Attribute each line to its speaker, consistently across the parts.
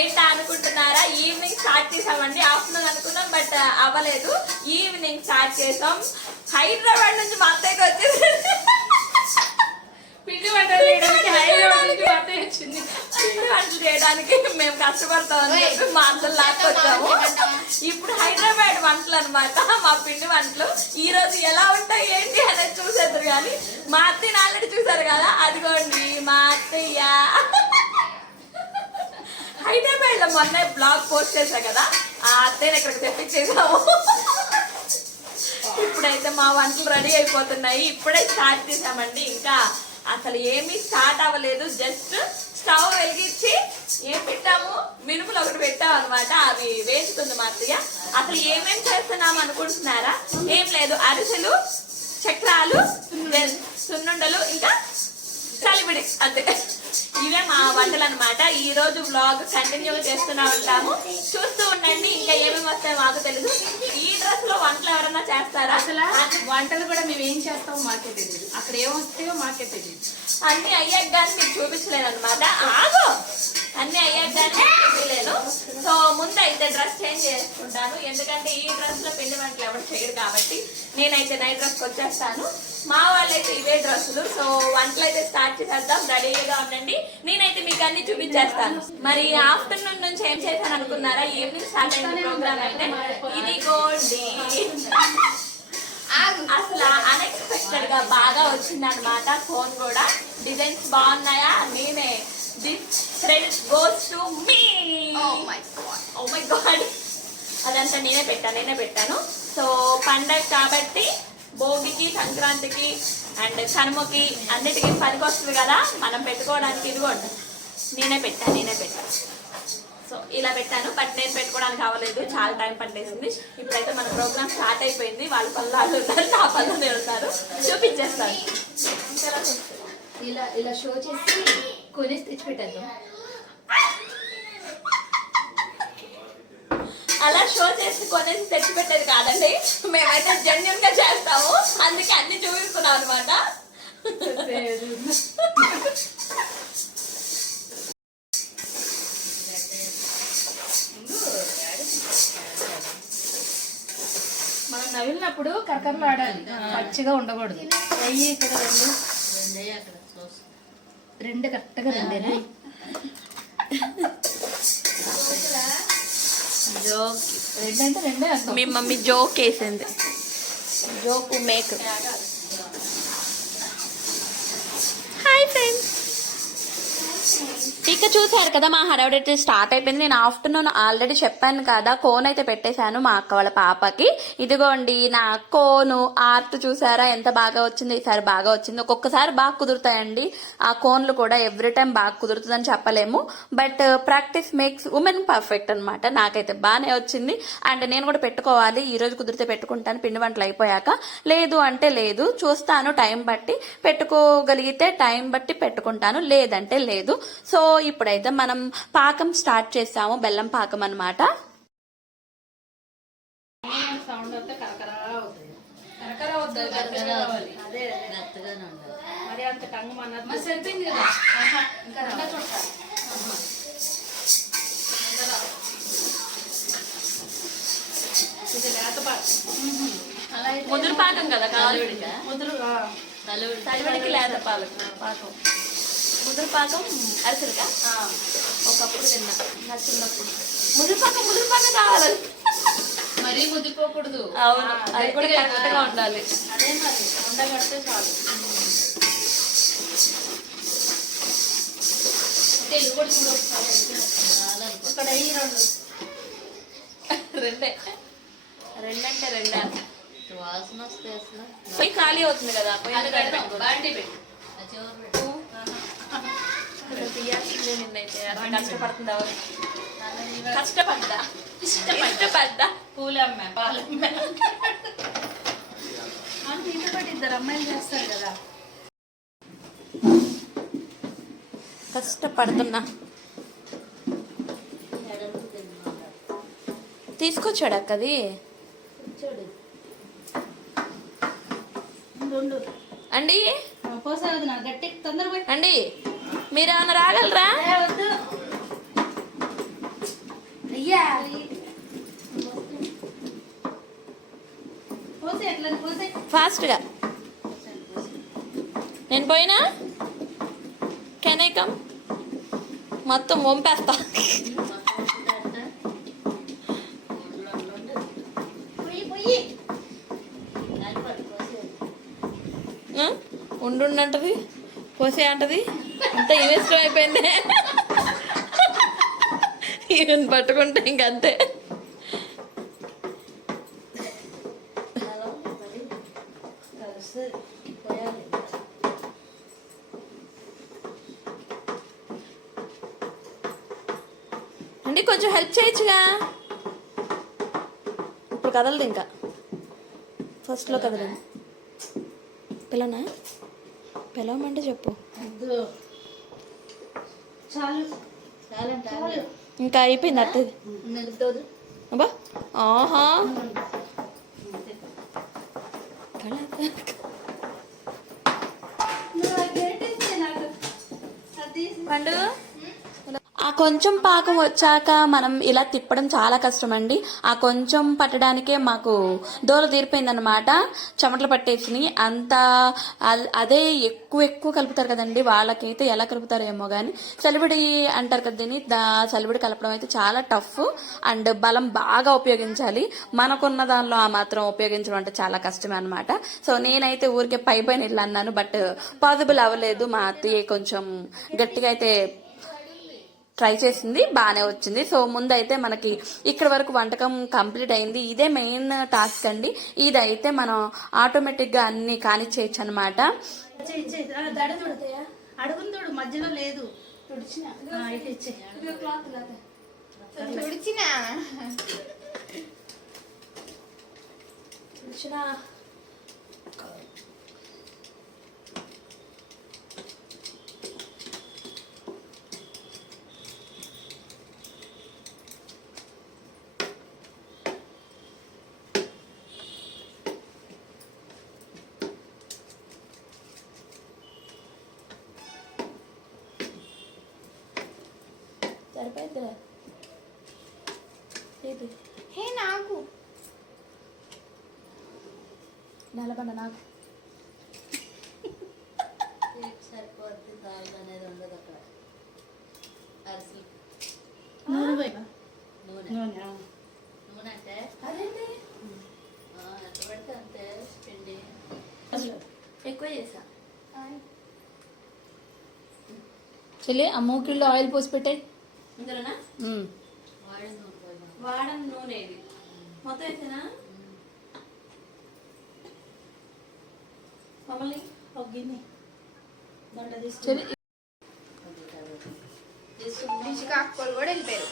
Speaker 1: ఏంటా అనుకుంటున్నారా? Evening start చేసామండి. ఆఫ్టర్నూన్ అనుకున్నాం బట్ అవ్వలేదు. ఈవినింగ్ స్టార్ట్ చేసాం. హైదరాబాద్ నుంచి మా అత్తయ్యకి వచ్చేసి
Speaker 2: పిండి వంటలు చేయడానికి హైదరాబాద్ నుంచి అత్తయ్య వచ్చింది.
Speaker 1: పిండి వంటలు చేయడానికి మేము కష్టపడతామని చెప్పి మా అత్తలు లాక్కొచ్చాము. ఇప్పుడు హైదరాబాద్ వంటలు అన్నమాట మా పిండి వంటలు. ఈ రోజు ఎలా ఉంటాయి ఏంటి అనేది చూసేద్దరు కానీ మా అత్తయ్యని ఆల్రెడీ చూసారు కదా అదిగోండి మా అత్తయ్య. హైదరాబాద్లో మొన్న బ్లాగ్ పోస్ట్ చేశా కదా ఆ అత్తయ్య ఇక్కడికి తెప్పించేసాము ఇప్పుడైతే మా వంటలు రెడీ అయిపోతున్నాయి. ఇప్పుడే స్టార్ట్ చేసామండి ఇంకా అసలు ఏమీ స్టార్ట్ అవ్వలేదు. జస్ట్ స్టవ్ వెలిగించి ఏం పెట్టాము? మినుములు ఒకటి పెట్టాం అనమాట అవి వేసుకుంది మా అత్తయ్య. అసలు ఏమేం చేస్తున్నాం అనుకుంటున్నారా? ఏం లేదు. అరిసెలు చక్రాలు సున్నుండలు ఇంకా అంతే ఇవే మా వంటలు అనమాట ఈ రోజు బ్లాగ్ కంటిన్యూ చేస్తూనే ఉంటాము. చూస్తూ ఉండండి ఇంకా ఏమేమి వస్తాయో మాకు తెలుసు ఈ డ్రెస్లో వంటలు ఎవరన్నా చేస్తారా?
Speaker 2: అసలు? వంటలు కూడా మేము ఏం చేస్తామో మాకే తెలియదు అక్కడ ఏం వస్తాయో మాకే తెలియదు
Speaker 1: అన్ని అయ్యాక కానీ మీకు చూపించలేను అనమాట ఆగు! అన్ని అయ్యాక కానీ చూపించలేను సో ముందు అయితే డ్రెస్ చేంజ్ చేసుకుంటాను. ఎందుకంటే ఈ డ్రెస్లో పిండి వంటలు ఎవరు చేయరు కాబట్టి నేనైతే నైట్ డ్రెస్ వచ్చేస్తాను. మా వాళ్ళైతే ఇవే డ్రెస్సులు. సో వంటలు అయితే స్టార్ట్ చేసేద్దాం. రెడీగా ఉండండి. నేనైతే మీకు అన్ని చూపించేస్తాను. మరి ఆఫ్టర్నూన్ నుంచి ఏం చేశాను అనుకున్నారా? ఈవినింగ్ స్టార్ట్ అయిన ప్రోగ్రామ్ అయితే. ఇదిగోండి అసలు అన్ఎక్స్పెక్టెడ్గా బాగా వచ్చింది అనమాట ఫోన్ కూడా. డిజైన్స్ బాగున్నాయా? నేనే this credit goes to me oh my god అదంతా నేనే పెట్టాను నేనే పెట్టాను. సో పండగ కాబట్టి భోగికి సంక్రాంతికి అండ్ కనుమకి అన్నిటికీ పనికొస్తుంది కదా మనం పెట్టుకోవడానికి ఇదిగోండి. నేనే పెట్టాను నేనే పెట్టాను సో ఇలా పెట్టాను బట్ నేను పెట్టుకోవడానికి అవ్వలేదు చాలా టైం పట్టేసింది. ఇప్పుడైతే మన ప్రోగ్రామ్ స్టార్ట్ అయిపోయింది వాళ్ళ పనులు ఉన్నారు నా పనులు నేను ఉన్నారు. చూపించేస్తాను.
Speaker 3: ఇలా ఇలా షో చేసి కొనేసి తెచ్చిపెట్టాను
Speaker 1: అలా షో చేసి కొనేసి తెచ్చి పెట్టేది కాదండి. మేమైతే జెన్యున్గా చేస్తాము. అందుకే అన్ని చూపిస్తున్నాం అనమాట
Speaker 2: మనం నవిలినప్పుడు కరకరలు ఆడాలి. పచ్చిగా ఉండకూడదు. అయ్యి ఇక్కడ రెండు. రెండు కరెక్ట్గా రెండేనా?
Speaker 1: జోక్.
Speaker 2: రెండే
Speaker 1: మీ మమ్మీ జోక్ వేసింది. Joke make. Hi friends. ఇక చూసారు కదా మా హడావిడి స్టార్ట్ అయిపోయింది. నేను ఆఫ్టర్నూన్ ఆల్రెడీ చెప్పాను కదా కోన్ అయితే పెట్టేశాను మా అక్క వాళ్ళ పాపకి. ఇదిగోండి నా కోను ఆర్ట్ చూసారా? ఎంత బాగా వచ్చింది? ఈసారి బాగా వచ్చింది. ఒక్కొక్కసారి బాగా కుదురుతాయండి. ఆ కోన్లు కూడా ఎవ్రీ టైం బాగా కుదురుతుందని చెప్పలేము. But practice makes women perfect అన్నమాట. నాకైతే బాగానే వచ్చింది. అండ్ నేను కూడా పెట్టుకోవాలి. ఈ రోజు కుదిరితే పెట్టుకుంటాను. పిండి వంటలు అయిపోయాక. లేదు అంటే లేదు. చూస్తాను టైం బట్టి. పెట్టుకోగలిగితే టైం బట్టి పెట్టుకుంటాను. లేదంటే లేదు. సో ఇప్పుడైతే మనం పాకం స్టార్ట్ చేసాము బెల్లం పాకం
Speaker 2: అయితే
Speaker 1: ముదురు పాకం కదా కావాలి.
Speaker 2: ముద్రు
Speaker 1: చలివడికి లేత పాలకం పాకం. ముదురు పాకం అరిసెలుగా ఒకప్పుడు తిన్నా నా చిన్నప్పుడు ముదురు పాకం ముదురు పాకం కావాలి.
Speaker 3: మరీ ముద్దిపోకూడదు
Speaker 1: అవును అది కూడా కరెక్ట్గా ఉండాలి.
Speaker 2: అదే మరి ఉండగడితే చాలు.
Speaker 3: తెలుగు కూడా చూడు ఒకసారి.
Speaker 2: ఇక్కడ ఈ రెండు.
Speaker 1: రెండే. రెండంటే రెండే?
Speaker 3: వాసన వస్తే అసలు.
Speaker 1: ఖాళీ అవుతుంది కదా పెడతాం.
Speaker 2: బాండి పెట్టు.
Speaker 3: ఆ చివరి పెట్టు.
Speaker 1: అసలు తీయాల్సిందే నిన్నైతే అసలు కష్టపడుతుందా కష్టపడ్డా ఇష్టపడ్డా
Speaker 2: పూలమ్మ పాలమ్మ అంటే ఇంటి పట్టి ఇద్దరు అమ్మాయిలు చేస్తారు కదా
Speaker 1: కష్టపడుతున్నా తీసుకొచ్చాడు అక్కది అండి అండి?
Speaker 4: మీరు ఏమైనా రాగలరా? ఫాస్ట్గా. నేను పోయినా? కెన్ ఐ కమ్ మొత్తం వంపేస్తా? ఉండుండంటది? పోసే అంటది? అంత ఇన్వెస్టం అయిపోయింది. ఈయన పట్టుకుంటే ఇంకంతే అండి కొంచెం హెల్ప్ చేయొచ్చుగా. ఇప్పుడు కదలదు ఇంకా. ఫస్ట్లో కదలదు. పిల్లనా పిలవమంటే చెప్పు
Speaker 3: వద్దు. చాలు చాలు
Speaker 4: ఇంకా అయిపోయింది అత్తది. అబ్బా ఆహా. పండు. కొంచెం పాకం వచ్చాక మనం ఇలా తిప్పడం చాలా కష్టం అండి ఆ కొంచెం పట్టడానికే మాకు దూర తీరిపోయిందనమాట చెమటలు పట్టేసినాయి. అంత అదే ఎక్కువ ఎక్కువ కలుపుతారు కదండి. వాళ్ళకైతే ఎలా కలుపుతారో ఏమో కానీ చలివిడి అంటారు కదా దీన్ని. దా చలివిడి కలపడం అయితే చాలా టఫ్ అండ్ బలం బాగా ఉపయోగించాలి. మనకున్న దానిలో ఆ మాత్రం ఉపయోగించడం అంటే చాలా కష్టమే అనమాట సో నేనైతే ఊరికే పై పైన ఇల్లు అన్నాను. బట్ పాసిబుల్ అవ్వలేదు. మా అత్తయ్య కొంచెం గట్టిగా అయితే ట్రై చేసింది బాగానే వచ్చింది. సో ముందైతే మనకి ఇక్కడ వరకు వంటకం కంప్లీట్ అయింది. ఇదే మెయిన్ టాస్క్ అండి. ఇదైతే మనం ఆటోమేటిక్గా అన్ని కానిచ్చేయచ్చు అనమాట
Speaker 3: అడుగుని తోడు మధ్యలో లేదు. తుడిచిన?
Speaker 5: తుడిచిన
Speaker 4: సరిపోయిందిరా
Speaker 5: హే నాకు
Speaker 4: నలబండ నాకు.
Speaker 6: సరిపోద్ది దాల్ అనేది ఉండదు అక్కడ. అరిసెలు.
Speaker 3: నూనె పోయినా
Speaker 6: నూనె.
Speaker 3: నూనె. ఆ.
Speaker 6: నూనె అంటే?
Speaker 4: అదేంటి?
Speaker 6: ఆ, ఎంత పెడితే అంతే పిండి.
Speaker 4: ఎక్కువ చేసా.
Speaker 3: చెల్లి ఆ మూకిళ్ళు ఆయిల్ పోసి పెట్టాయి.
Speaker 4: ఇందులోనా?
Speaker 6: వాడిన నూనె.
Speaker 4: ఇది. మొత్తం వేసేనా మమ్మల్ని
Speaker 3: ఒక గిన్నె దండ తీసి
Speaker 5: కాకపోలు కూడా వెళ్ళిపోయారు.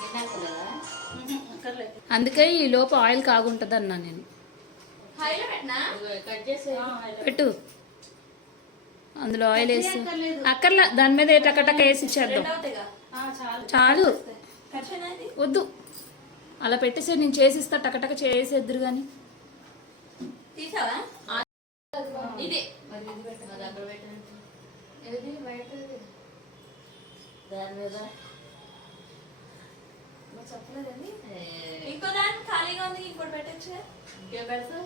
Speaker 6: గిన్నె కదా
Speaker 3: అక్కర్లేదు.
Speaker 2: అందుకే ఈ లోపు ఆయిల్ కాగుంటుంది అన్నా నేను.
Speaker 4: హైలో పెట్టినా?
Speaker 6: ఇదిగో కట్ చేసి
Speaker 2: పెట్టు. అందులో ఆయిల్ వేసి. అక్కర్లా దాని మీద టకటక వేసి ఇచ్చేద్దాం.
Speaker 3: చాలు.
Speaker 2: వద్దు. అలా పెట్టేసి నేను చేసిస్తా టకటక చేసేద్దరు కానీ
Speaker 4: తీసావా? ఇది.
Speaker 6: మరి అక్కడ పెట్టండి ఏది బయట దాని మీద
Speaker 4: చెప్పలేదండి
Speaker 6: ఏ,
Speaker 4: ఇంకో దాని ఖాళీగా ఉంది ఇంకోటి పెట్టచ్చు
Speaker 6: ఇంకేం పెడతావు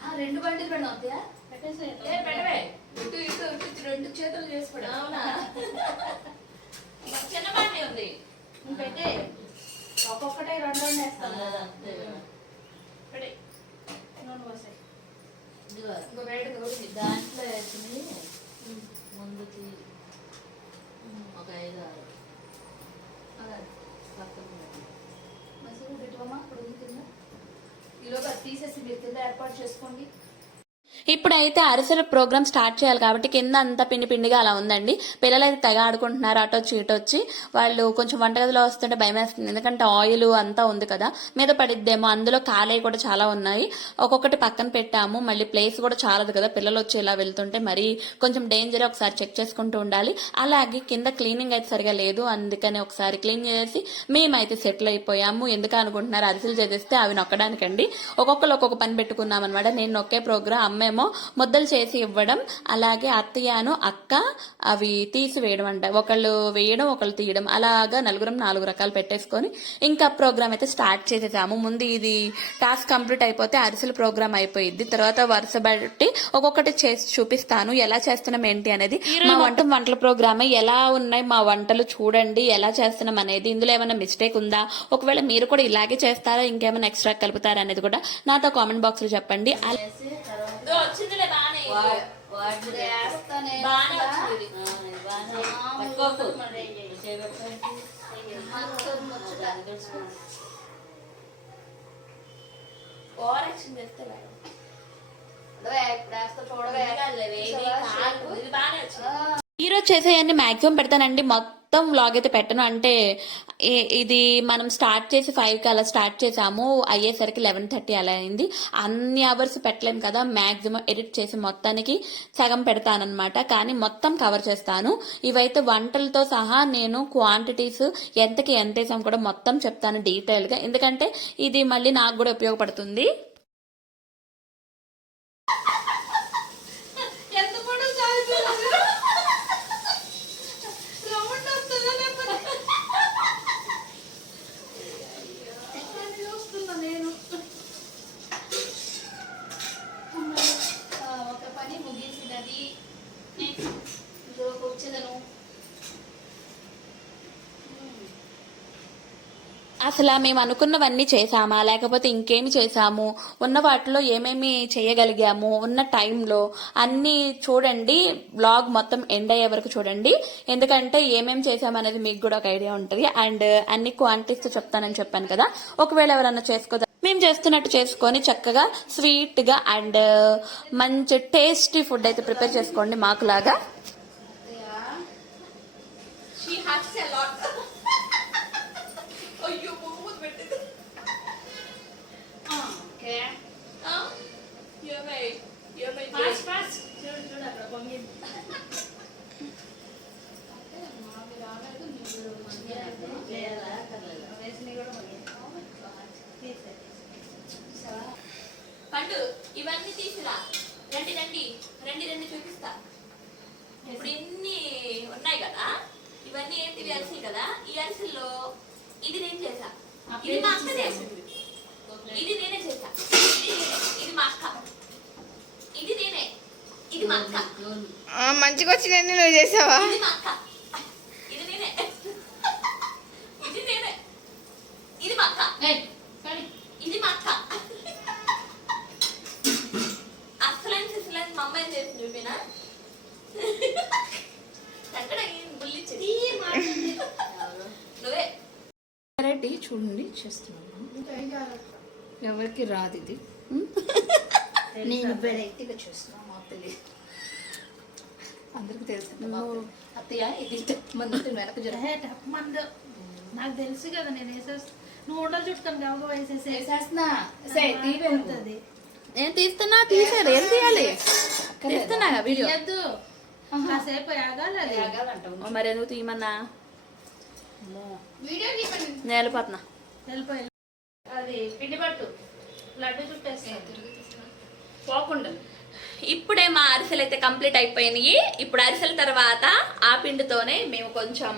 Speaker 6: ఆ, రెండు బండిలు ఏ పెట్టవే ఇటు ఇటు ఇటు రెండు చేతులు చేసి పెడ అవునా
Speaker 4: చిన్న బాండి ఉంది
Speaker 3: నువ్వు పెట్టే ఒక్కొక్కటే రెండు రెండు వేస్తాను
Speaker 6: అంతే కదా.
Speaker 4: పెడి
Speaker 3: ఇంకో పోసాయి
Speaker 6: ఇదిగో దాంట్లో వేసింది ముందుకి ఒక ఐదు ఆరు పక్కన పెట్టు.
Speaker 3: మసూరు పెట్టుకోమా ఇప్పుడు కింద ఈలోగా తీసేసి మీరు కింద ఏర్పాటు చేసుకోండి
Speaker 4: ఇప్పుడైతే అరిసెల ప్రోగ్రామ్ స్టార్ట్ చేయాలి కాబట్టి కింద అంతా పిండి పిండిగా అలా ఉందండి. పిల్లలు అయితే తెగ ఆడుకుంటున్నారు అటు వచ్చి వచ్చి. వాళ్ళు కొంచెం వంటగదిలో వస్తుంటే భయం వేస్తుంది ఎందుకంటే ఆయిల్ అంతా ఉంది కదా. మీద పడిద్దేమో. అందులో కాలేవి కూడా చాలా ఉన్నాయి. ఒక్కొక్కటి పక్కన పెట్టాము. మళ్ళీ ప్లేస్ కూడా చాలదు కదా. పిల్లలు వచ్చి ఇలా వెళ్తుంటే మరి కొంచెం డేంజర్ ఒకసారి చెక్ చేసుకుంటూ ఉండాలి. అలాగే కింద క్లీనింగ్ అయితే సరిగా లేదు. అందుకని ఒకసారి క్లీన్ చేసి మేమైతే సెటిల్ అయిపోయాము. ఎందుకు అనుకుంటున్నారు? అరిసెలు చేసేస్తే అవి నొక్కడానికండి. ఒక్కొక్కరు ఒక్కొక్క పని పెట్టుకున్నాం అనమాట నేను నొక్కే ప్రోగ్రామ్ అమ్మేమో
Speaker 1: ఏమో ముద్దలు చేసి ఇవ్వడం అలాగే అత్తయ్యను అక్క అవి తీసి వేయడం అంట. ఒకళ్ళు వేయడం ఒకళ్ళు తీయడం. అలాగా నలుగురం నాలుగు రకాలు పెట్టేసుకొని ఇంకా ప్రోగ్రామ్ అయితే స్టార్ట్ చేసేసాము. ముందు ఇది టాస్క్ కంప్లీట్ అయిపోతే అరిసెల ప్రోగ్రామ్ అయిపోయింది తర్వాత వరుస బట్టి ఒక్కొక్కటి చేసి చూపిస్తాను. ఎలా చేస్తున్నాం ఏంటి అనేది మా వంట వంటల ప్రోగ్రామ్. ఎలా ఉన్నాయి మా వంటలు చూడండి. ఎలా చేస్తున్నాం అనేది ఇందులో ఏమైనా మిస్టేక్ ఉందా? ఒకవేళ మీరు కూడా ఇలాగే చేస్తారా? ఇంకేమైనా ఎక్స్ట్రా కలుపుతారా అనేది కూడా నాతో కామెంట్ బాక్స్లో చెప్పండి. వచ్చిందిలే బానే ఇది. బానే వచ్చింది. ఇది. ఓవర్ యాక్షన్ చేస్తే మేడం. ఇది బానే వచ్చింది. ఈ రోజు చేసేయన్ని మాక్సిమం పెడతానండి. మొత్తం వ్లాగ్ అయితే పెట్టను. అంటే ఇది మనం స్టార్ట్ చేసి ఫైవ్కి అలా స్టార్ట్ చేసాము. అయ్యేసరికి లెవెన్ థర్టీ అలా అయింది. అన్ని అవర్స్ పెట్టలేము కదా. మాక్సిమం ఎడిట్ చేసి మొత్తానికి సగం పెడతానన్నమాట. కానీ మొత్తం కవర్ చేస్తాను. ఇవైతే వంటలతో సహా నేను క్వాంటిటీస్ ఎంతకి ఎంత వేసాం కూడా మొత్తం చెప్తాను డీటెయిల్గా. ఎందుకంటే ఇది మళ్ళీ నాకు కూడా ఉపయోగపడుతుంది
Speaker 3: ఎంత పొడవు చాలుతుంది రౌండ్ వస్తుందా లేకపోతే అని చూస్తున్నా నేను
Speaker 2: ఆ, ఒక పని ముగిసినది ఇంకో కూర్చుదను
Speaker 1: అసలు మేము అనుకున్నవన్నీ చేసామా లేకపోతే ఇంకేమి చేసాము ఉన్న వాటిలో ఏమేమి చేయగలిగాము? ఉన్న టైంలో అన్ని చూడండి. బ్లాగ్ మొత్తం ఎండ్ అయ్యే వరకు చూడండి. ఎందుకంటే ఏమేమి చేశామనేది మీకు కూడా ఒక ఐడియా ఉంటుంది. అండ్ అన్ని క్వాంటిటీస్ చెప్తానని చెప్పాను కదా. ఒకవేళ ఎవరన్నా చేసుకోదా? మేము చేస్తున్నట్టు చేసుకొని చక్కగా స్వీట్గా అండ్ మంచి టేస్టీ ఫుడ్ అయితే ప్రిపేర్ చేసుకోండి మాకులాగా
Speaker 3: షీ హ్యాస్ ఎ లాట్ అయ్యో బొమ్మ పెట్టింది
Speaker 2: ఓకే
Speaker 3: ఏమై ఏమై
Speaker 2: ఫాస్ట్ ఫాస్ట్ చూడు చూడు అక్కడ పొంగింది
Speaker 1: పండు ఇవన్నీ తీసురా. రండి రండి. రండి రండి చూపిస్తా. ఇప్పుడు ఇన్ని ఉన్నాయి కదా ఇవన్నీ ఏంటివి అరిసెలు కదా. ఈ అరిసెల్లో ఇది నేను చేసా ఇది మా అక్క చేసింది. ఇది నేనే చేసా. ఇది మా అక్క. ఇది నేనే. ఇది మా అక్క.
Speaker 5: ఆ, మంచిగా వచ్చినన్ని నువ్వు చేసావా?
Speaker 1: ఇది మా అక్క. ఇది నేనే. ఇది నేనే. ఇది మా అక్క. ఇది మా అక్క. అసలైన సిసలైన మా అమ్మాయి చేసింది చూపినా ఎక్కడ బుల్లిచ్చింది నువ్వే.
Speaker 6: రెడ్డి చూడండి చేస్తున్నాను. ఎవరికి రాదు ఇది.
Speaker 2: నేను వెరైటీగా చూస్తున్నా మా పిల్లి
Speaker 6: అందరికి తెలుసు
Speaker 2: అత్తయ్య. ఇది మంది వెనక
Speaker 3: మంద. నాకు తెలుసు కదా నేను వేసేస్తా. నువ్వు ఉండలు చుట్టుకొని గవగా వేసేసి
Speaker 2: వేసేస్తున్నా. సే తీవేను
Speaker 1: నేను తీస్తున్నా తీసాడు ఏం తీయాలి? తీస్తున్నా వీడియో.
Speaker 3: తీయద్దు. కాసేపు ఆగాలి అది.
Speaker 2: ఆగాలంటావు
Speaker 1: మరి ఎందుకు తీయమన్నా?
Speaker 5: వీడియో
Speaker 1: నేను వెళ్ళిపోతున్నా.
Speaker 3: వెళ్ళిపోయి.
Speaker 2: అది పిండి పట్టు. లడ్డు చుట్టేస్తా పోకుండా
Speaker 1: ఇప్పుడే మా అరిసెలు అయితే కంప్లీట్ అయిపోయినాయి. ఇప్పుడు అరిసెల తర్వాత ఆ పిండితోనే మేము కొంచెం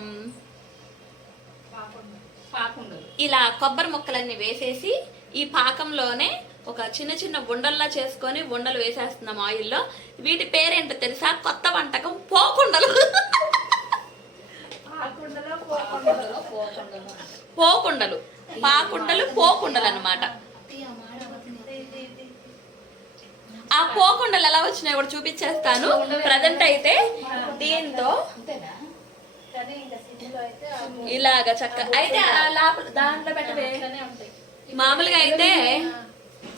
Speaker 2: పాకుండా
Speaker 1: ఇలా కొబ్బరి ముక్కలన్నీ వేసేసి ఈ పాకంలోనే ఒక చిన్న చిన్న ఉండల్లా చేసుకొని ఉండలు వేసేస్తున్నాం ఆయిల్లో. వీటి పేరేంటో తెలుసా? కొత్త వంటకం పోకుండలు. పోకుండలు పాకుండలు. పోకుండలు. అనమాట ఆ పోకుండలు ఎలా వచ్చినాయో కూడా చూపించేస్తాను. ప్రజెంట్ అయితే దీంతో ఇలాగ చక్క. అయితే దాంట్లో పెట్టవే.
Speaker 3: ఉంటాయి
Speaker 1: మామూలుగా అయితే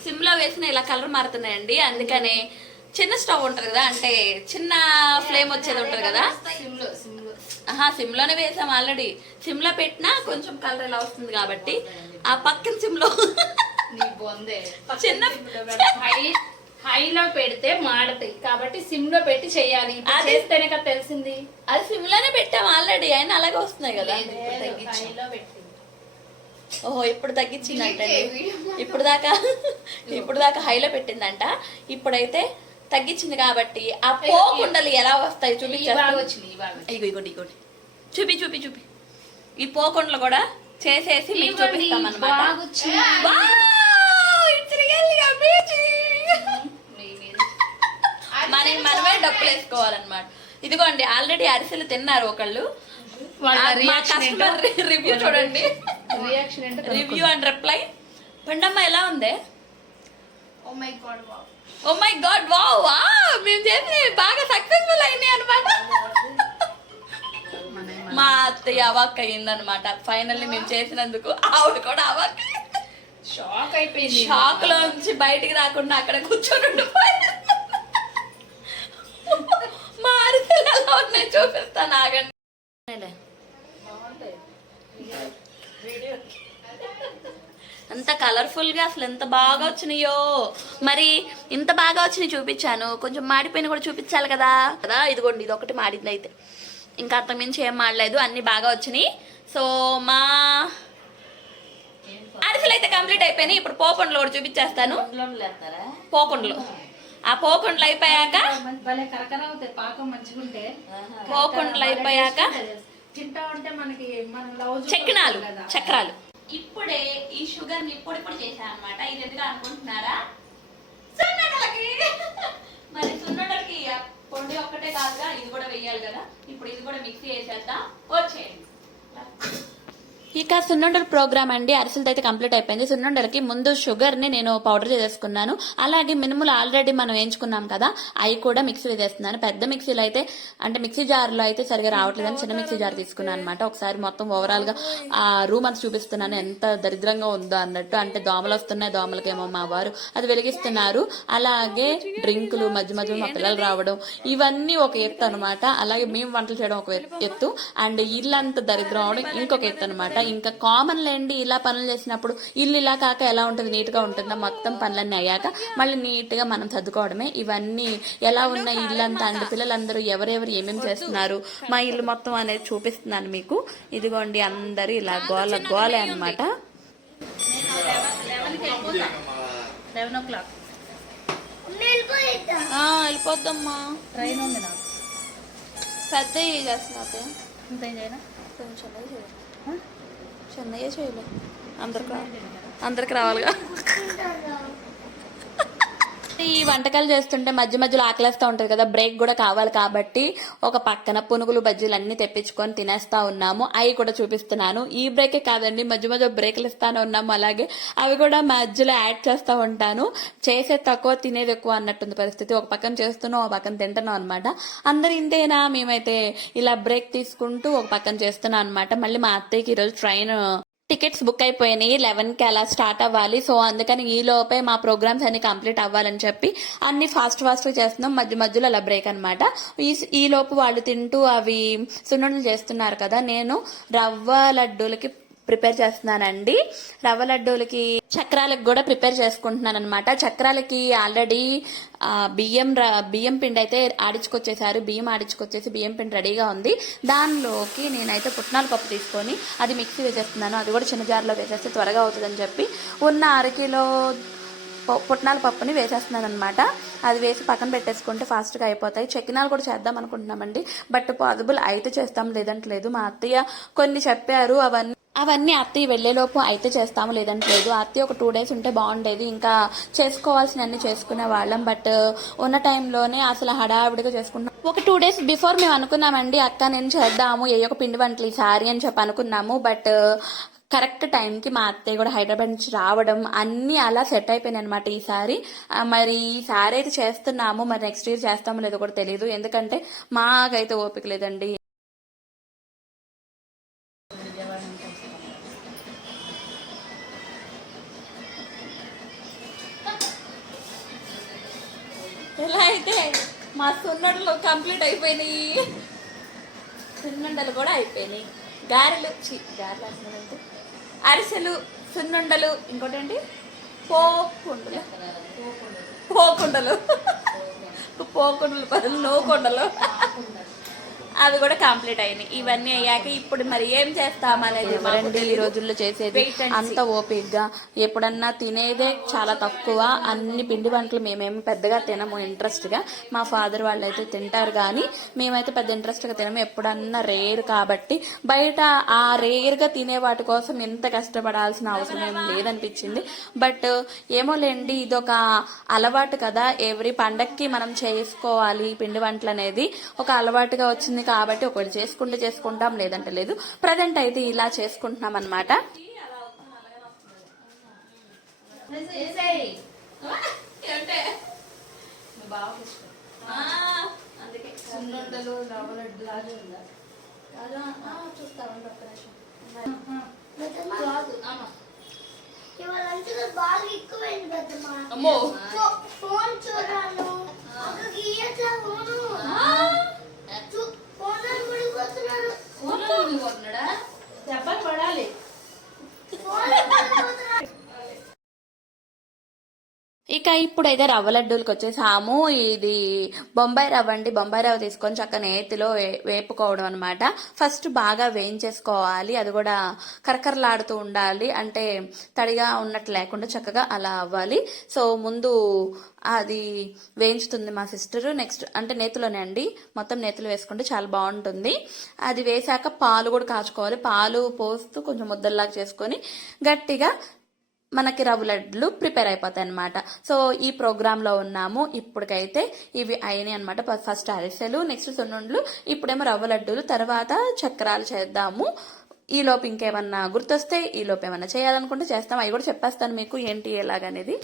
Speaker 1: సిమ్లో వేసిన ఇలా కలర్ మారుతున్నాయండి. అందుకనే చిన్న స్టవ్ ఉంటది కదా అంటే చిన్న ఫ్లేమ్ వచ్చేది ఉంటది కదా. సిమ్లోనే వేసాం ఆల్రెడీ. సిమ్లో పెట్టినా కొంచెం కలర్ ఇలా వస్తుంది కాబట్టి ఆ పక్కన
Speaker 2: సిమ్లో
Speaker 1: చిన్న
Speaker 2: హైలో పెడితే మాడతాయి. కాబట్టి సిమ్లో పెట్టి
Speaker 1: అది-
Speaker 2: చేస్తేనే కదా తెలిసింది.
Speaker 1: అది సిమ్లోనే పెట్టాం ఆల్రెడీ. అయినా అలాగే వస్తున్నాయి కదా.
Speaker 2: తగ్గించు.
Speaker 1: ఓహో ఇప్పుడు తగ్గించిందంట ఇప్పుడు దాకా ఇప్పుడు దాకా హైలో పెట్టిందంట. ఇప్పుడైతే
Speaker 4: తగ్గించింది కాబట్టి ఆ పోకుండలు ఎలా వస్తాయి ఇగోటి చూపి చూపి చూపి. ఈ పోకుండలు కూడా చేసేసి మీకు చూపిస్తాం అనమాట
Speaker 1: బాగా వచ్చినాయి. మీ మీద.
Speaker 4: డబ్బులు వేసుకోవాలన్నమాట ఇదిగోండి ఆల్రెడీ అరిసెలు తిన్నారు ఒకళ్ళు. మా? కస్టమర్ రివ్యూ చూడండి. రివ్యూ అండ్ రిప్లై పండమ్మ ఎలా ఉంది?
Speaker 3: ఓ my god wow
Speaker 4: oh my god wow వా మేము చేసి బాగా సక్సెస్ఫుల్ అయినాయి అనమాట మా అత్తయ్య అవాక్ అయ్యిందనమాట ఫైనల్లీ మేము చేసినందుకు ఆవిడ కూడా అవాక్
Speaker 1: షాక్ అయిపోయింది.
Speaker 4: షాక్ లోంచి బయటికి రాకుండా అక్కడ కూర్చొని ఉండిపోయింది. మా అరిసెలు ఎలా ఉన్నాయి చూపిస్తాను ఆగండి కలర్ఫుల్గా అసలు ఎంత బాగా వచ్చినాయో. మరి ఇంత బాగా వచ్చినాయి చూపించాను. కొంచెం మాడిపోయిన కూడా చూపించాలి కదా. కదా ఇదిగోండి ఇది ఒకటి మాడింది అయితే. ఇంకా అంతకుమించి ఏం మాడలేదు. అన్ని బాగా వచ్చినాయి. సో మా అరిసెలు అయితే కంప్లీట్ అయిపోయినాయి. ఇప్పుడు పోకుండలు కూడా చూపించేస్తాను. పోకుండలు ఆ పోకుండలు అయిపోయాక?
Speaker 3: భలే కరకర అవుతాయి పాకం మంచిగా ఉంటే
Speaker 4: పోకుండలు అయిపోయాక?
Speaker 3: తింటా ఉంటే మనకి మన లవ్
Speaker 4: చక్రాలు చక్రాలు. ఇప్పుడే ఈ షుగర్ని ఇప్పుడు ఇప్పుడు చేశాను అనమాట ఇది ఎందుకు అనుకుంటున్నారా సున్నుండలకి. మరి సున్నుండలకి పొడి ఒక్కటే కాదుగా ఇది కూడా వెయ్యాలి కదా. ఇప్పుడు ఇది కూడా మిక్సీ వేసేద్దాం వచ్చేయండి. ఇక సున్నుండల ప్రోగ్రామ్ అండి అరిసెలతో అయితే కంప్లీట్ అయిపోయింది. సున్నుండలకి ముందు షుగర్ని నేను పౌడర్ చేసేసుకున్నాను. అలాగే మినుములు ఆల్రెడీ మనం వేయించుకున్నాం కదా అవి కూడా మిక్సీ వేసేస్తున్నాను పెద్ద మిక్సీలో అయితే అంటే మిక్సీ జార్లో అయితే సరిగా రావట్లేదని చిన్న మిక్సీ జార్ తీసుకున్నాను అనమాట ఒకసారి మొత్తం ఓవరాల్గా ఆ రూమ్ అంతా చూపిస్తున్నాను ఎంత దరిద్రంగా ఉందో అన్నట్టు. అంటే దోమలు వస్తున్నాయి దోమలకేమో మా వారు. అది వెలిగిస్తున్నారు. అలాగే డ్రింకులు మధ్య మధ్య మా పిల్లలు రావడం ఇవన్నీ ఒక ఎత్తు అనమాట అలాగే మేము వంటలు చేయడం ఒక ఎత్తు. అండ్ ఇల్లంతా దరిద్రం అవడం ఇంకొక ఎత్తు అనమాట ఇంకా కామన్ లేండి ఇలా పనులు చేసినప్పుడు ఇల్లు ఇలా కాక ఎలా ఉంటుంది? నీట్గా ఉంటుందో? మొత్తం పనులన్నీ అయ్యాక మళ్ళీ నీట్గా మనం చదువుకోవడమే ఇవన్నీ ఎలా ఉన్నాయి ఇల్లంతా అండ్? పిల్లలందరూ ఎవరెవరు ఏమేమి చేస్తున్నారు? మా ఇల్లు మొత్తం అనేది చూపిస్తున్నాను మీకు. ఇదిగోండి అందరూ ఇలా గోల గోలే అనమాట
Speaker 3: లెవెన్ ఓ క్లాక్.
Speaker 4: వెళ్ళిపోద్దమ్మా.
Speaker 3: ట్రైన్ ఉంది నాకు.
Speaker 4: పెద్ద చేస్తున్నా కొంచెం చిన్నగా చేయలేదు చేయలే. అందరికి అందరికి రావాలిగా. ఈ వంటకాలు చేస్తుంటే మధ్య మధ్యలో ఆకలేస్తూ ఉంటుంది కదా బ్రేక్ కూడా కావాలి కాబట్టి ఒక పక్కన పునుగులు బజ్జీలు అన్ని తెప్పించుకొని తినేస్తా ఉన్నాము. అవి కూడా చూపిస్తున్నాను. ఈ బ్రేకే కాదండి మధ్య మధ్య బ్రేక్లు ఇస్తానే ఉన్నాము. అలాగే అవి కూడా మధ్యలో యాడ్ చేస్తూ ఉంటాను. చేసే తక్కువ తినేది ఎక్కువ అన్నట్టుంది పరిస్థితి. ఒక పక్కన చేస్తున్నాం ఒక పక్కన తింటున్నాం అనమాట అందరు ఇంతేనా? మేమైతే ఇలా బ్రేక్ తీసుకుంటూ ఒక పక్కన చేస్తున్నాం అనమాట మళ్ళీ మా అత్తయ్యకి ఈరోజు ట్రైన్ టికెట్స్ బుక్ అయిపోయినాయి. లెవెన్కి అలా స్టార్ట్ అవ్వాలి. సో అందుకని ఈ లోపే మా ప్రోగ్రామ్స్ అన్ని కంప్లీట్ అవ్వాలని చెప్పి అన్ని ఫాస్ట్ ఫాస్ట్ చేస్తున్నాం. మధ్య మధ్యలో అలా బ్రేక్ అనమాట ఈ లోపు వాళ్ళు తింటూ అవి సున్నుండలు చేస్తున్నారు కదా. నేను రవ్వ లడ్డూలకి ప్రిపేర్ చేస్తున్నానండి. రవ్వ లడ్డూలకి చక్రాలకు కూడా ప్రిపేర్ చేసుకుంటున్నాను అనమాట చక్రాలకి ఆల్రెడీ బియ్యం ర- బియ్యం పిండి అయితే ఆడించుకొచ్చేసారు. బియ్యం ఆడించుకొచ్చేసి బియ్యం పిండి రెడీగా ఉంది. దానిలోకి నేనైతే పుట్నాల పప్పు తీసుకొని అది మిక్సీ వేసేస్తున్నాను. అది కూడా చిన్న జార్లో వేసేస్తే త్వరగా అవుతుందని చెప్పి ఉన్న అరకిలో పుట్నాల పప్పుని వేసేస్తున్నాను అనమాట అది వేసి పక్కన పెట్టేసుకుంటే ఫాస్ట్గా అయిపోతాయి. చెక్కినాలు కూడా చేద్దాం అనుకుంటున్నామండి. బట్ పాసిబుల్ అయితే చేస్తాం లేదంటే లేదు. మా అత్తయ్య కొన్ని చెప్పారు అవన్నీ అవన్నీ అత్తయ్య వెళ్ళేలోపు అయితే చేస్తాము లేదంటే లేదు. అత్తయ్య ఒక టూ డేస్ ఉంటే బాగుండేది. ఇంకా చేసుకోవాల్సినన్ని చేసుకునే వాళ్ళం. బట్ ఉన్న టైంలోనే అసలు హడావిడిగా చేసుకుంటాం ఒక టూ డేస్ బిఫోర్ మేము అనుకున్నామండి అక్క నేను చేద్దాము. ఏ ఒక పిండి వంటలు ఈసారి అని చెప్పి అనుకున్నాము. బట్ కరెక్ట్ టైంకి మా అత్తయ్య కూడా హైదరాబాద్ నుంచి రావడం అన్నీ అలా సెట్ అయిపోయినాయి అనమాట ఈసారి. మరి ఈసారి అయితే చేస్తున్నాము. మరి నెక్స్ట్ ఇయర్ చేస్తామో లేదో కూడా తెలియదు ఎందుకంటే మాకైతే ఓపిక లేదండి. ఎలా అయితే మా సున్నడలు కంప్లీట్ అయిపోయినాయి. సున్నుండలు కూడా అయిపోయినాయి. గారెలు చి గారెలు అసలు అరిసెలు సున్నుండలు ఇంకోటి ఏంటి? పోకుండలు. పోకుండలు. పోకుండలు. బదులు నోకుండలు అవి కూడా కంప్లీట్ అయినాయి. ఇవన్నీ అయ్యాక ఇప్పుడు మరి ఏం చేస్తాం అనేది ఎవరండి ఈ రోజుల్లో చేసేది? అంత ఓపిక్గా ఎప్పుడన్నా తినేదే చాలా తక్కువ. అన్ని పిండి వంటలు మేమేమి పెద్దగా తినము ఇంట్రెస్ట్గా మా ఫాదర్ వాళ్ళు అయితే తింటారు కానీ మేమైతే పెద్ద ఇంట్రెస్ట్గా తినము. ఎప్పుడన్నా రేర్ కాబట్టి బయట ఆ రేర్గా తినే వాటి కోసం ఎంత కష్టపడాల్సిన అవసరం ఏం లేదనిపించింది. బట్ ఏమోలేండి ఇదొక అలవాటు కదా. ఎవ్రీ పండక్కి మనం చేసుకోవాలి పిండి వంటలు అనేది ఒక అలవాటుగా వచ్చింది కాబట్టి ఒకటి చేసుకుంటే చేసుకుంటాం లేదంటే లేదు. ప్రజెంట్ అయితే ఇలా చేసుకుంటున్నాం అనమాట
Speaker 7: బాగా
Speaker 4: అమ్మో
Speaker 7: ఫో- ఫోన్ చూడాను ఒక గీయట్లా ఫోను చూ- ఫోన్ అని పడిపోతున్నాను
Speaker 2: దెబ్బలు పడాలి
Speaker 7: ఫోన్ అని పడిపోతున్నాను
Speaker 4: ఇక ఇప్పుడైతే రవ్వ లడ్డూలకు వచ్చేసాము. ఇది బొంబాయి రవ్వ అండి. బొంబాయి రవ్వ తీసుకొని చక్క నేతిలో వే- వేపుకోవడం అనమాట ఫస్ట్ బాగా వేయించేసుకోవాలి. అది కూడా కరకరలాడుతూ ఉండాలి. అంటే తడిగా ఉన్నట్టు లేకుండా చక్కగా అలా అవ్వాలి. సో ముందు అది వేయించుతుంది మా సిస్టర్. నెక్స్ట్ అంటే నేతిలోనే అండి. మొత్తం నేతిలో వేసుకుంటే చాలా బాగుంటుంది. అది వేసాక పాలు కూడా కాచుకోవాలి. పాలు పోస్తూ కొంచెం ముద్దల్లాగా చేసుకొని గట్టిగా మనకి రవ్వ లడ్లు ప్రిపేర్ అయిపోతాయి అనమాట సో ఈ ప్రోగ్రాంలో ఉన్నాము. ఇప్పటికైతే ఇవి అయినాయి అనమాట ఫస్ట్ అరిసెలు నెక్స్ట్ సున్నుండ్లు ఇప్పుడేమో రవ్వ లడ్డూలు తర్వాత చక్రాలు చేద్దాము. ఈ లోపు ఇంకేమన్నా గుర్తొస్తే ఈ లోపు ఏమన్నా చేయాలనుకుంటే చేస్తాం. అవి కూడా చెప్పేస్తాను మీకు ఏంటి ఎలాగనేది.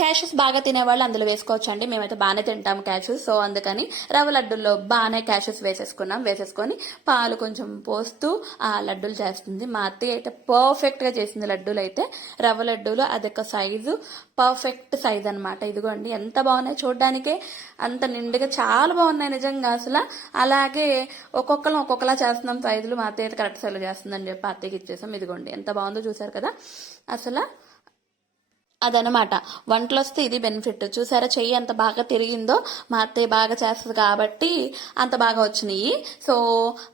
Speaker 4: క్యాషెస్ బాగా తినేవాళ్ళు అందులో వేసుకోవచ్చు అండి మేమైతే బాగానే తింటాం క్యాషెస్. సో అందుకని రవ్వ లడ్డుల్లో బాగానే క్యాషెస్ వేసేసుకున్నాం. వేసేసుకొని పాలు కొంచెం పోస్తూ ఆ లడ్డూలు చేస్తుంది. మా అత్తయ్య అయితే పర్ఫెక్ట్గా చేసింది లడ్డూలు అయితే రవ్వ లడ్డూలు అదొక సైజు పర్ఫెక్ట్ సైజ్ అన్నమాట. ఇదిగోండి ఎంత బాగున్నాయి చూడడానికే. అంత నిండుగా చాలా బాగున్నాయి నిజంగా అసలు. అలాగే ఒక్కొక్కరు ఒక్కొక్కలా చేస్తున్నాం సైజులు మా అత్తయ్య అయితే కరెక్ట్ సైజులు చేస్తుందని చెప్పి అత్తయ్యకి ఇచ్చేసాం. ఇదిగోండి ఎంత బాగుందో చూసారు కదా. అసలు అదనమాట. వంటలు వస్తే ఇది బెనిఫిట్. చూసారా చెయ్యి ఎంత బాగా తిరిగిందో మా అత్తయ్య బాగా చేస్తుంది కాబట్టి అంత బాగా వచ్చినాయి. సో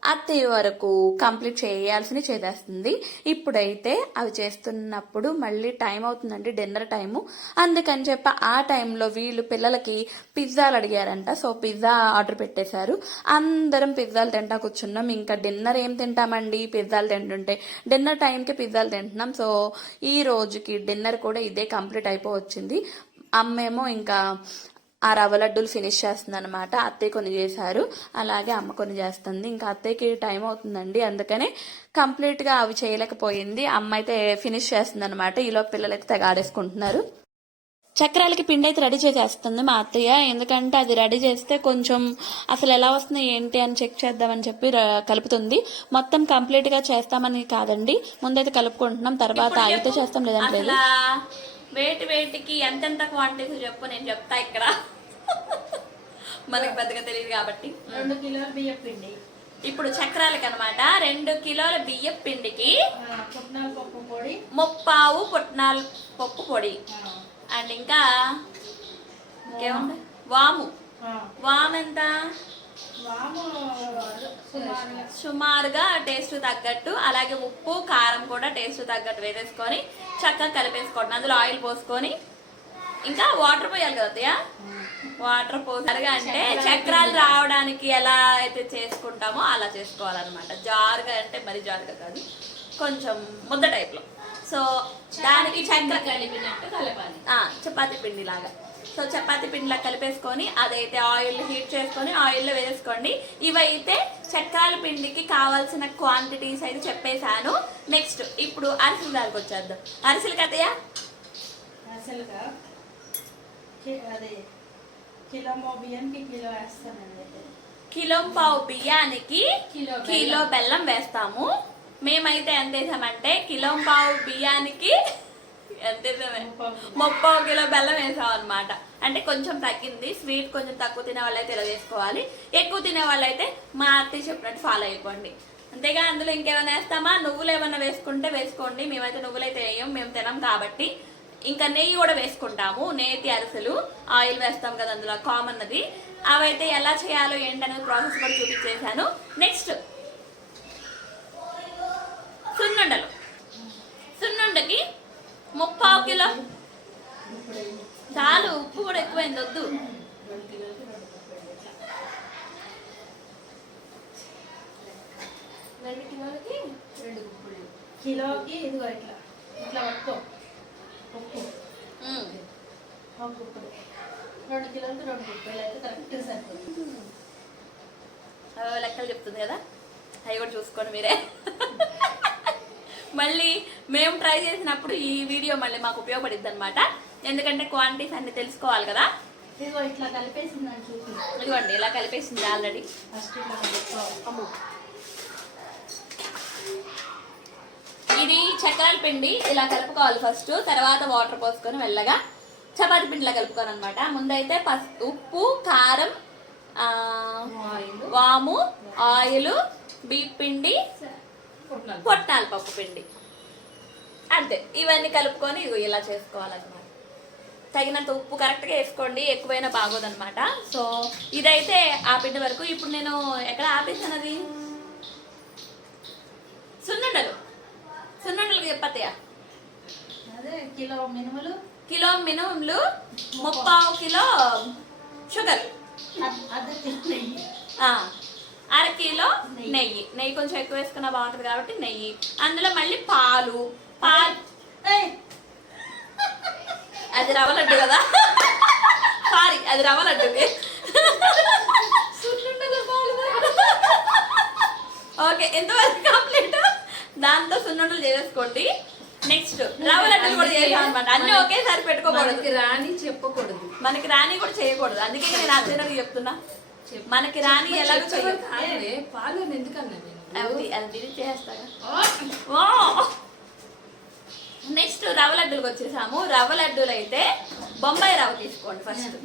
Speaker 4: అత్తయ్య వరకు కంప్లీట్ చేయాల్సినవి చేసేస్తుంది. ఇప్పుడైతే అవి చేస్తున్నప్పుడు మళ్ళీ టైం అవుతుందండి డిన్నర్ టైము. అందుకని చెప్పి ఆ టైంలో వీళ్ళు పిల్లలకి పిజ్జాలు అడిగారంట. సో పిజ్జా ఆర్డర్ పెట్టేశారు. అందరం పిజ్జాలు తింటా కూర్చున్నాం. ఇంకా డిన్నర్ ఏం తింటామండి? పిజ్జాలు తింటుంటే డిన్నర్ టైంకి పిజ్జాలు తింటున్నాం. సో ఈ రోజుకి డిన్నర్ కూడా ఇదే కంప్లీట్ అయిపోవచ్చింది. అమ్మేమో ఇంకా ఆ రవ్వ లడ్డూలు ఫినిష్ చేస్తుంది అనమాట అత్తయ్య కొన్ని చేశారు. అలాగే అమ్మ కొన్ని చేస్తుంది. ఇంకా అత్తయ్యకి టైం అవుతుందండి. అందుకనే కంప్లీట్గా అవి చేయలేకపోయింది. అమ్మ అయితే ఫినిష్ చేస్తుంది అనమాట ఈలో పిల్లలు అయితే తెగ ఆడేసుకుంటున్నారు చక్రాలకి పిండి అయితే రెడీ చేసేస్తుంది మా అత్తయ్య. ఎందుకంటే అది రెడీ చేస్తే కొంచెం అసలు ఎలా వస్తుంది ఏంటి అని చెక్ చేద్దామని చెప్పి కలుపుతుంది. మొత్తం కంప్లీట్గా చేస్తామని కాదండి. ముందైతే కలుపుకుంటున్నాం. తర్వాత అయితే చేస్తాం లేదంటే లేదు వేటి వేటికి ఎంతెంత క్వాంటిటీస్ చెప్పు నేను చెప్తా ఇక్కడ. మనకు పెద్దగా తెలియదు కాబట్టి.
Speaker 3: రెండు కిలోల బియ్యం పిండి.
Speaker 4: ఇప్పుడు చక్రాలకి అనమాట రెండు కిలోల బియ్యం పిండికి
Speaker 3: పుట్నాల పప్పు పొడి.
Speaker 4: ముప్పావు పుట్నాల పప్పు పొడి. అండ్ ఇంకా ఇంకేముంది? వాము. వాము ఎంత?
Speaker 3: సుమారుగా
Speaker 4: టేస్ట్ తగ్గట్టు అలాగే ఉప్పు కారం కూడా టేస్ట్ తగ్గట్టు వేసేసుకొని చక్కగా కలిపేసుకోండి. అందులో ఆయిల్ పోసుకొని. ఇంకా వాటర్ పోయాలి కదా వాటర్ పోసారుగా అంటే చక్రాలు రావడానికి ఎలా అయితే చేసుకుంటామో అలా చేసుకోవాలన్నమాట. జారుగా అంటే మరి జారుగా కాదు కొంచెం ముద్ద type లో సో దానికి చక్ర
Speaker 2: కలిపినట్టు కలపాలి.
Speaker 4: ఆ, చపాతీ పిండి లాగా సో చపాతీ పిండిలా కలిపేసుకొని అదైతే ఆయిల్ హీట్ చేసుకొని ఆయిల్లో వేసేసుకోండి ఇవైతే చక్రాల పిండికి కావాల్సిన క్వాంటిటీస్ అయితే చెప్పేశాను. నెక్స్ట్ ఇప్పుడు అరిసెల దానికి వచ్చేద్దాం అరిసెలు కదయ్యా?
Speaker 3: అసలుగా కి- అది కిలో
Speaker 4: పావు బియ్యానికి
Speaker 2: కిలో
Speaker 4: కిలో బెల్లం వేస్తాము. మేమైతే ఎంత వేసామంటే కిలో పావు బియ్యానికి ఎంత వేసామే కిలో బెల్లం వేసాం అనమాట అంటే కొంచెం తగ్గింది స్వీట్ కొంచెం తక్కువ తినే వాళ్ళైతే ఇలా వేసుకోవాలి ఎక్కువ తినే వాళ్ళైతే మా అత్తయ్య చెప్పినట్టు ఫాలో అయిపోండి. అంతేగా అందులో ఇంకేమైనా వేస్తామా? నువ్వులు ఏమైనా వేసుకుంటే వేసుకోండి. మేమైతే నువ్వులైతే వేయం మేము తినం కాబట్టి.
Speaker 1: ఇంకా నెయ్యి కూడా వేసుకుంటాము నేతి అరిసెలు ఆయిల్ వేస్తాం కదా అందులో కామన్ అది. అవైతే ఎలా చేయాలో ఏంటనేది ప్రాసెస్ కూడా చూపించేశాను. నెక్స్ట్ సున్నుండలు. సున్నుండకి ముప్పావు కిలో. చాలు ఉప్పు కూడా ఎక్కువైంది వద్దు. రెండు కిలోలకి రెండు గుప్పులు
Speaker 3: కిలోకి ఇదిగో ఇట్లా. ఇట్లా పట్టుకో ఉప్పు
Speaker 1: ఉమ్.
Speaker 3: ఒక గుప్పుడు రెండు కిలోలకి రెండు గుప్పలు అయితే కరెక్ట్ సరిపోతుంది
Speaker 1: లెక్కలు చెప్తుంది కదా? అవి కూడా చూసుకోండి మీరే. మళ్ళీ మేము ట్రై చేసినప్పుడు ఈ వీడియో మళ్ళీ మాకు ఉపయోగపడిద్ది అనమాట ఎందుకంటే క్వాంటిటీస్ అన్ని తెలుసుకోవాలి కదా.
Speaker 3: ఇదిగో ఇట్లా కలిపేసిందని చూపి
Speaker 1: ఇదిగోండి ఇలా కలిపేసింది ఆల్రెడీ
Speaker 3: ఫస్ట్
Speaker 1: ఇది చక్రాల పిండి ఇలా కలుపుకోవాలి ఫస్ట్ తర్వాత వాటర్ పోసుకొని వెళ్ళగా చపాతి పిండిలా కలుపుకోవాలి అనమాట ముందైతే పస్ ఉప్పు కారం వాము ఆయిల్ బీప్ పిండి పొట్టాల పప్పు పిండి. అంతే. ఇవన్నీ కలుపుకొని ఇగో ఇలా చేసుకోవాలన్నమాట. తగినంత ఉప్పు కరెక్ట్గా వేసుకోండి ఎక్కువైనా బాగోదన్నమాట. సో ఇదైతే ఆ పిండి వరకు ఇప్పుడు నేను ఎక్కడ ఆపేసాను అది సున్నుండలు. సున్నుండలు చెప్పత్తయ్యా.
Speaker 3: అదే కిలో మినుములు.
Speaker 1: కిలో మినుములు ముప్పావు కిలో షుగర్. అర కిలో నెయ్యి. నెయ్యి కొంచెం ఎక్కువ వేసుకున్నా బాగుంటుంది కాబట్టి నెయ్యి. అందులో మళ్ళీ పాలు. పాలు అది రవ్వ లడ్డు కదా? సారీ అది రవ్వ లడ్డుది ఓకే ఎంతవరకు కంప్లీట్. దాంతో సున్నుండలు చేసేసుకోండి. నెక్స్ట్ రవ్వ లడ్డులు కూడా చేసాం అనమాట అన్ని ఒకేసారి పెట్టుకోకూడదు.
Speaker 2: రాని చెప్పకూడదు.
Speaker 1: మనకి రాని కూడా చేయకూడదు. అందుకే నేను అర్జునుడికి చెప్తున్నా. మనకి రాని
Speaker 2: కాదులే, పాలు ఎందుకన్నా
Speaker 1: నెక్స్ట్ రవ్వ లడ్డూలకు వచ్చేసాము. రవ్వ లడ్డూలు అయితే బొంబాయి రవ్వ తీసుకోండి ఫస్ట్.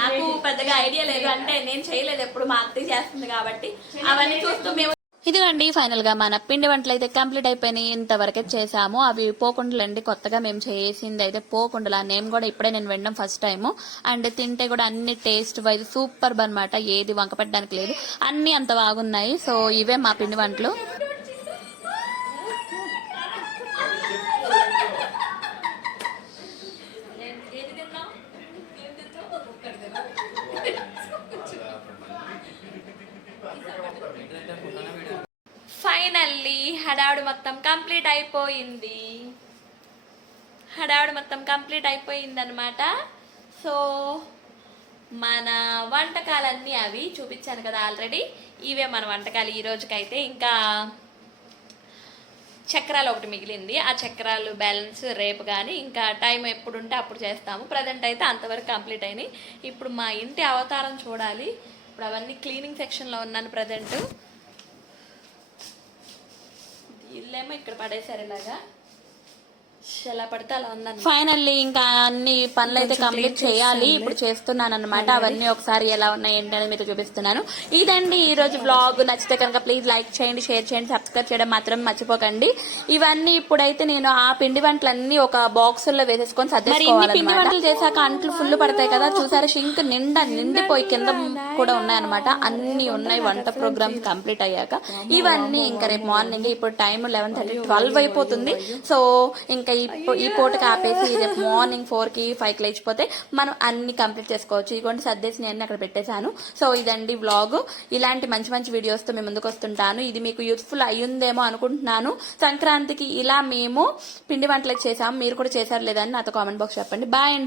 Speaker 1: నాకు పెద్దగా ఐడియా లేదు అంటే నేను చేయలేదు. ఎప్పుడు మా అత్తయ్య చేస్తుంది కాబట్టి అవన్నీ చూస్తూ మేము ఇదిగండి ఫైనల్గా మన పిండి వంటలు అయితే కంప్లీట్ అయిపోయినాయి. ఇంతవరకే చేసాము. అవి పోకుండలు అండి కొత్తగా మేము చేసింది అయితే పోకుండలు. ఆ నేమ్ కూడా ఇప్పుడే నేను వినడం ఫస్ట్ టైం అండ్ తింటే కూడా అన్ని టేస్ట్ వైజ్ సూపర్ అనమాట ఏది వంక పెట్టడానికి లేదు. అన్ని అంత బాగున్నాయి. సో ఇవే మా పిండి వంటలు ఫైనల్లీ హడావుడి మొత్తం కంప్లీట్ అయిపోయింది. హడావుడి మొత్తం కంప్లీట్ అయిపోయింది అనమాట సో మన వంటకాలన్నీ అవి చూపించాను కదా ఆల్రెడీ. ఇవే మన వంటకాలు ఈ రోజుకైతే. ఇంకా చక్రాలు ఒకటి మిగిలింది. ఆ చక్రాలు బ్యాలెన్స్ రేపు కానీ ఇంకా టైం ఎప్పుడు ఉంటే అప్పుడు చేస్తాము. ప్రజెంట్ అయితే అంతవరకు కంప్లీట్ అయినాయి. ఇప్పుడు మా ఇంటి అవతారం చూడాలి. ఇప్పుడు అవన్నీ క్లీనింగ్ సెక్షన్లో ఉన్నాను ప్రజెంట్. ఇల్లేమో ఇక్కడ పడేశారు ఇలాగా. ఎలా పడితే అలా ఉందని. ఫైనల్లీ ఇంకా అన్ని పనులు అయితే కంప్లీట్ చేయాలి. ఇప్పుడు చేస్తున్నాను అనమాట అవన్నీ ఒకసారి ఎలా ఉన్నాయి ఏంటి అనేది మీకు చూపిస్తున్నాను. ఇదండి ఈ రోజు బ్లాగ్ నచ్చితే కనుక ప్లీజ్ లైక్ చేయండి షేర్ చేయండి సబ్స్క్రైబ్ చేయడం మాత్రం మర్చిపోకండి. ఇవన్నీ ఇప్పుడైతే నేను ఆ పిండి వంటలన్నీ ఒక బాక్సుల్లో వేసేసుకొని సర్దేసుకోవాలి పిండి వంటలు చేశాక అంట్లు ఫుల్ పడతాయి కదా. చూసారా షింక్ నిండా నిండిపోయి కింద కూడా ఉన్నాయన్నమాట. అన్ని ఉన్నాయి. వంట ప్రోగ్రామ్స్ కంప్లీట్ అయ్యాక. ఇవన్నీ ఇంకా రేపు మార్నింగ్ ఇప్పుడు టైం లెవెన్ థర్టీ ట్వెల్వ్ అయిపోతుంది. సో ఇంకా ఈ ఈ పూటకి ఆపేసి రేపు మార్నింగ్ ఫోర్కి ఫైవ్కి లేచిపోతే మనం అన్ని కంప్లీట్ చేసుకోవచ్చు. ఇదిగోండి సర్దేసి నేను అక్కడ పెట్టేశాను. సో ఇదండి వ్లాగ్ ఇలాంటి మంచి మంచి వీడియోస్తో మేము ముందుకు వస్తుంటాను. ఇది మీకు యూస్ఫుల్ అయ్యిందేమో అనుకుంటున్నాను. సంక్రాంతికి ఇలా మేము పిండి వంటలకు చేసాము మీరు కూడా చేశారు లేదని నాతో కామెంట్ బాక్స్ చెప్పండి. బాయ్ అండి.